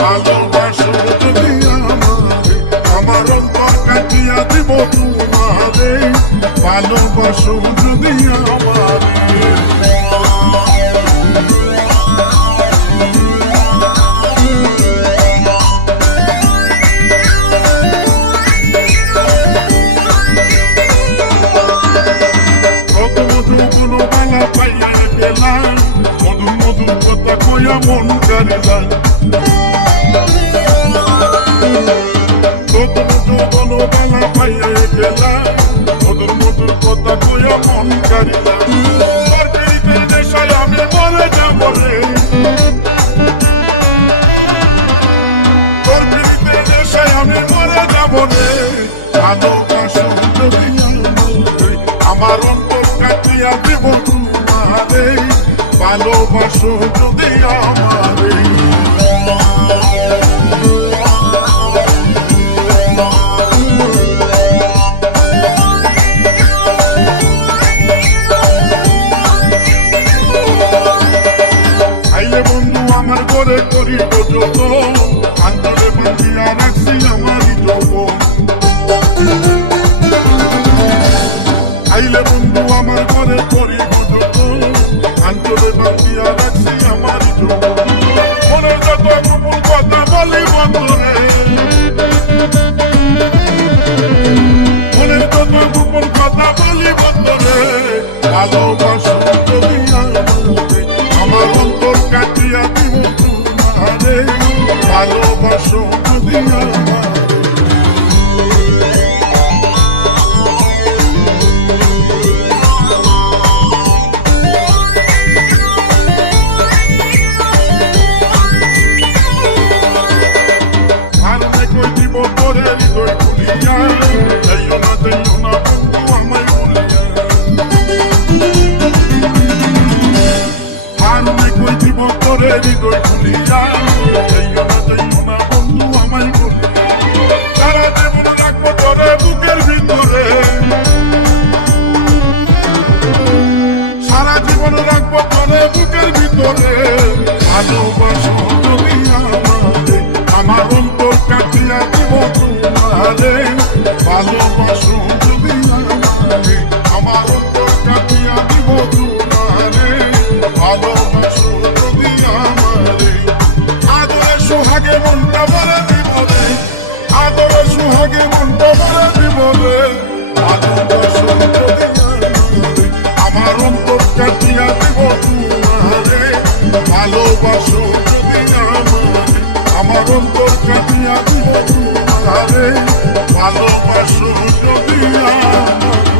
ভালোবাসো যদি আমারে, আমার অন্তর কাটিয়া দিব তোমারে, ভালোবাসো যদি আমারে। মধুর মধুর কথা কইয়া মন কারিলা, কত মধু বেলা পাইয়া গেলা, মধুর মধুর কথা কইয়া মন কারিলা। তোর পিড়িতে নেশায় আমি মরে যাব রে, তোর পিড়িতে নেশায় আমি মরে যাব রে, ভালোবাসো যদি আমারে, আমার অন্তর কাটিয়া দিব তোমারে, ভালোবাসো যদি আমারে। আইলে বন্ধু আমার ঘরে করিব যত, আন্তরে বাঁধিয়া রাখছি আমারই যৌবন। আইলে বন্ধু আমার ঘরে করিব যত, আন্তরে বাঁধিয়া রাখছি আমারই যৌবন। মনে যত গোপন কথা বলিব তোরে, মনে যত গোপন কথা বলিব তোরে, ভালোবাসো যদি আমারে, আমার অন্তর কাটিয়া দিব তোমারে, ভালোবাসো যদি আমারে। হৃদয় খুলিয়া যাইও না বন্ধু আমায় বলিয়া, সারা জীবন রাখবো তোরে বুকের ভিতরে, সারা জীবন রাখবো তোরে বুকের ভিতরে, ভালোবাসো যদি আমারে, আমার অন্তর কাটিয়া দিব তোমারে, ভালোবাসো যদি আমারে, আমার অন্তর কাটিয়া দিব তোমারে, ভালোবাসো যদি আমারে। আদরে সুহাগে মনটা ভরে দিব রে, আদরে সুহাগে মনটা ভরে দিব রে, ভালোবাসো যদি আমারে, আমার অন্তর কাটিয়া দিব তোমারে, ভালোবাসো যদি আমারে, আমার অন্তর কাটিয়া দিব তোমারে, ভালোবাসো যদি আমারে।